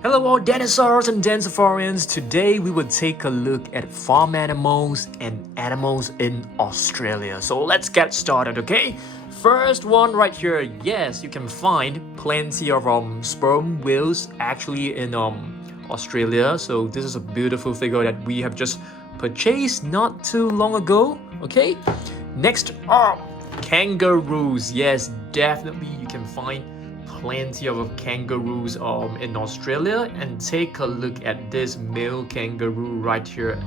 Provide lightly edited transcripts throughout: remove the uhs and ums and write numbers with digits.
Hello all dinosaurs and dinosaurians. Today we will take a look at farm animals and animals in Australia. So let's get started, okay? First one right here. Yes, you can find plenty of sperm whales actually in Australia. So this is a beautiful figure that we have just purchased not too long ago, okay? Next up, kangaroos. Yes, definitely you can find plenty of kangaroos in Australia, and take a look at this male kangaroo right here.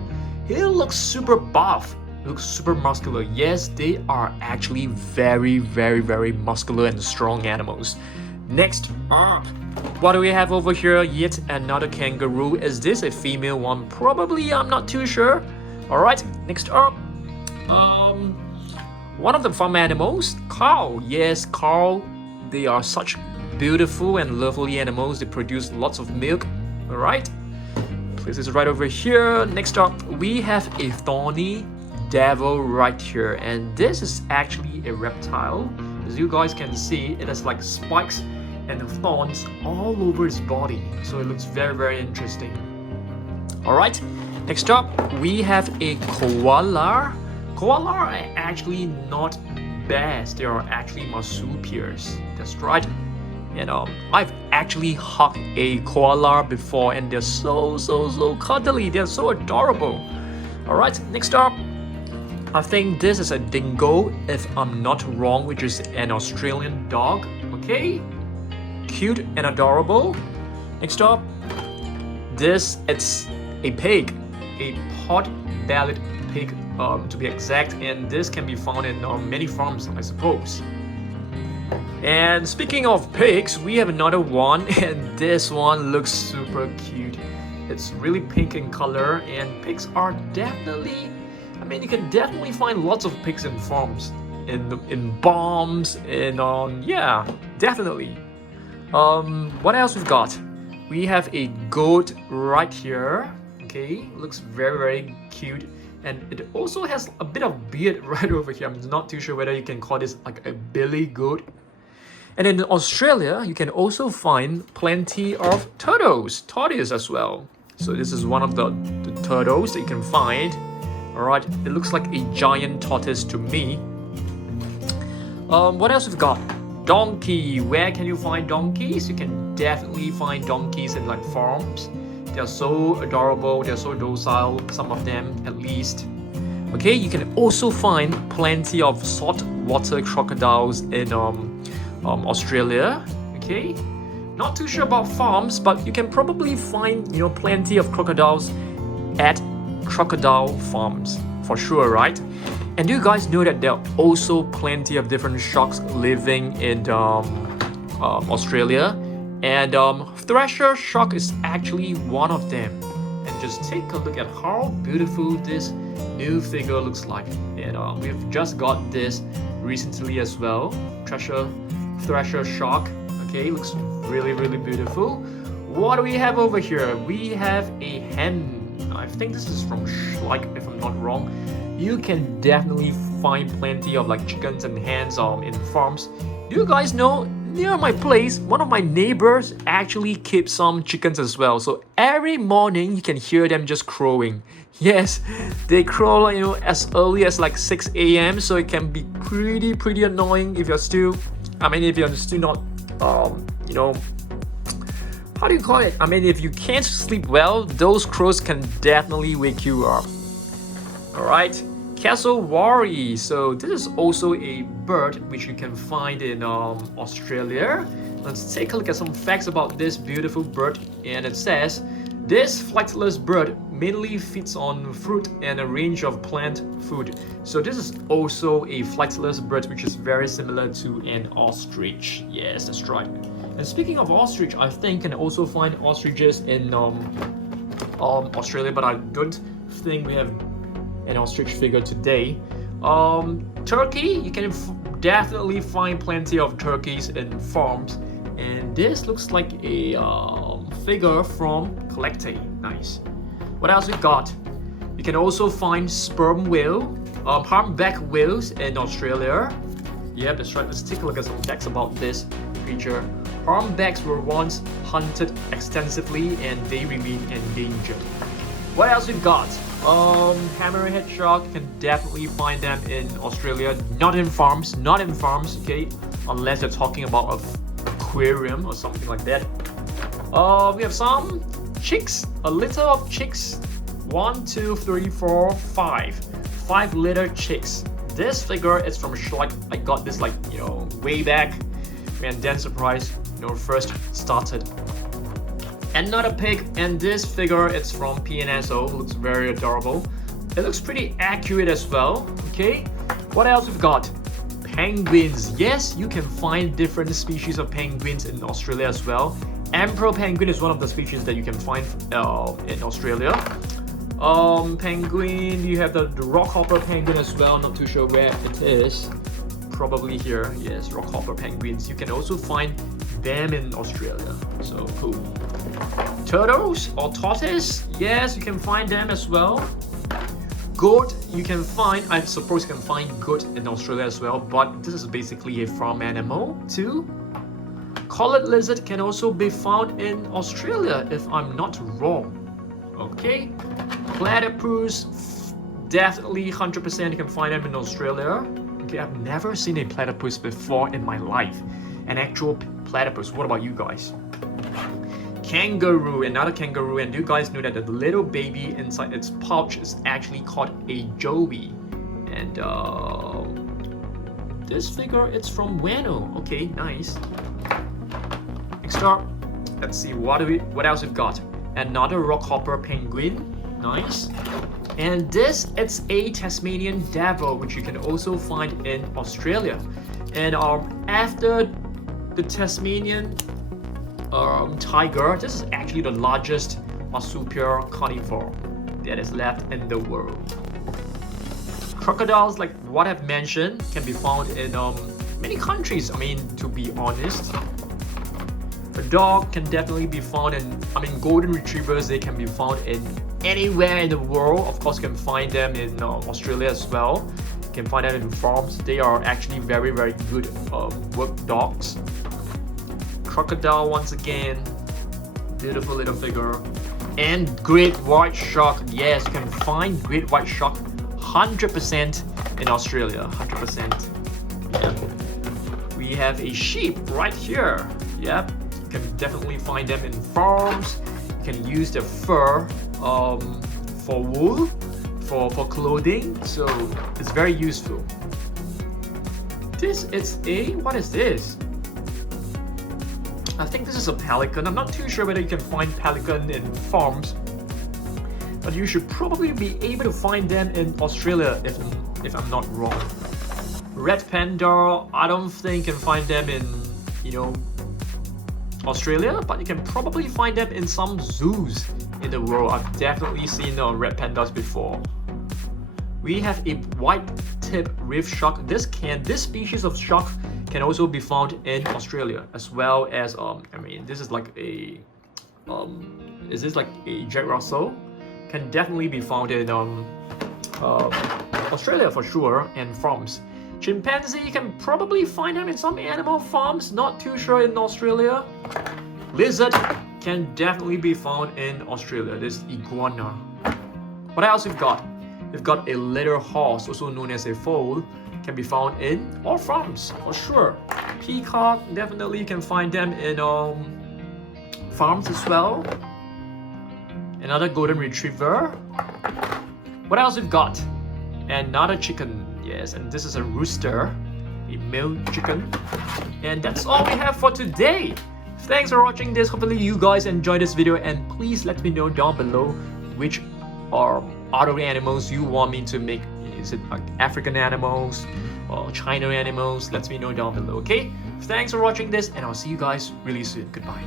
He looks super buff, looks super muscular. Yes, they are actually very muscular and strong animals. Next up, what do we have over here? Yet another kangaroo. Is this a female one? Probably, I'm not too sure. Alright, next up, one of the farm animals, cow. Yes, cow. They are such beautiful and lovely animals. They produce lots of milk. Alright, place this right over here. Next up, we have a thorny devil right here, and this is actually a reptile. As you guys can see, it has like spikes and thorns all over its body, so it looks very interesting. Alright, next up, we have a koala. Koala are actually not bears, they are actually marsupials. That's right. And I've actually hugged a koala before, and they're so cuddly. They're so adorable. Alright, next up, I think this is a dingo, if I'm not wrong, which is an Australian dog. Okay, cute and adorable. Next up, this, it's a pig, a pot-bellied pig to be exact, and this can be found in many farms, I suppose. And speaking of pigs, we have another one, and this one looks super cute. It's really pink in color, and pigs are definitely, I mean, you can definitely find lots of pigs in farms, in farms, in yeah, definitely. What else we've got? We have a goat right here. Okay, looks very cute, and it also has a bit of beard right over here. I'm not too sure whether you can call this like a billy goat. And in Australia, you can also find plenty of tortoise as well. So this is one of the turtles that you can find. Alright, it looks like a giant tortoise to me. What else we've got? Donkey. Where can you find donkeys? You can definitely find donkeys in like farms. They're so adorable, they're so docile, some of them at least. Okay, you can also find plenty of saltwater crocodiles in Australia. Okay, not too sure about farms, but you can probably find plenty of crocodiles at crocodile farms for sure, right? And do you guys know that there are also plenty of different sharks living in Australia? And thresher shark is actually one of them. And just take a look at how beautiful this new figure looks like. And we've just got this recently as well. Thresher shark. Okay, looks really beautiful. What do we have over here? We have a hen. I think this is from Schleich, if I'm not wrong. You can definitely find plenty of like chickens and hens in farms. Do you guys know, near my place, one of my neighbors actually keeps some chickens as well. So every morning you can hear them just crowing. Yes, they crow as early as like 6 a.m. So it can be pretty annoying if you're still not how do you call it? I mean, if you can't sleep well, those crows can definitely wake you up. Alright, cassowary. So this is also a bird which you can find in Australia. Let's take a look at some facts about this beautiful bird. And it says, this flightless bird mainly feeds on fruit and a range of plant food. So this is also a flightless bird, which is very similar to an ostrich. Yes, that's right. And speaking of ostrich, I think you can also find ostriches in Australia, but I don't think we have an ostrich figure today. Turkey, you can definitely find plenty of turkeys in farms. And this looks like a figure from Collecte. Nice. What else we got? You can also find sperm whale, humpback whales in Australia. Yep, that's right. Let's take a look at some facts about this creature. Hornbacks were once hunted extensively and they remain endangered. What else we've got? Hammerhead shark, you can definitely find them in Australia, not in farms, okay? Unless you're talking about an aquarium or something like that. We have some chicks, a litter of chicks. 1, 2, 3, 4, 5. 5 litter chicks. This figure is from Schleich. I got this like, way back when Dance Surprise, first started. Another pig, and this figure it's from PNSO. Looks very adorable. It looks pretty accurate as well. Okay, what else we've got? Penguins. Yes, you can find different species of penguins in Australia as well. Emperor penguin is one of the species that you can find in Australia. Penguin, you have the rockhopper penguin as well. Not too sure where it is. Probably here. Yes, rockhopper penguins. You can also find them in Australia. So cool. Turtles or tortoise, yes, you can find them as well. Goat, you can find, I suppose you can find goat in Australia as well, but this is basically a farm animal too. Collared lizard can also be found in Australia if I'm not wrong. Okay, platypus, definitely 100% you can find them in Australia. Okay, I've never seen a platypus before in my life. An actual platypus. What about you guys? Kangaroo, another kangaroo, and you guys know that the little baby inside its pouch is actually called a joey. And this figure, it's from Wano. Okay, nice. Next up, let's see what else we've got. Another rockhopper penguin, nice. And this, it's a Tasmanian devil, which you can also find in Australia. And after the Tasmanian tiger, this is actually the largest marsupial carnivore that is left in the world. Crocodiles, like what I've mentioned, can be found in many countries. I mean, to be honest, a dog can definitely be found in, golden retrievers, they can be found in anywhere in the world. Of course, you can find them in Australia as well. You can find them in farms. They are actually very, very good work dogs. Crocodile, once again, beautiful little figure. And great white shark, yes, you can find great white shark 100% in Australia, 100%. Yeah. We have a sheep right here. Yep, you can definitely find them in farms. You can use the fur for wool, for clothing, so it's very useful. What is this? I think this is a pelican. I'm not too sure whether you can find pelican in farms, but you should probably be able to find them in Australia if I'm not wrong. Red panda, I don't think you can find them in, Australia, but you can probably find them in some zoos in the world. I've definitely seen red pandas before. We have a white tip reef shark. This species of shark can also be found in Australia, as well as this is like a is this like a Jack Russell? Can definitely be found in Australia for sure, and farms. Chimpanzee, you can probably find them in some animal farms, not too sure in Australia. Lizard can definitely be found in Australia. This iguana. What else we've got? We've got a little horse, also known as a foal, can be found in all farms for sure. Peacock, definitely you can find them in farms as well. Another golden retriever. What else we've got? Another chicken, yes, and this is a rooster, a male chicken. And that's all we have for today. Thanks for watching this. Hopefully you guys enjoyed this video, and please let me know down below which are other animals you want me to make. Is it like African animals or China animals? Let me know down below, okay? Thanks for watching this, and I'll see you guys really soon. Goodbye.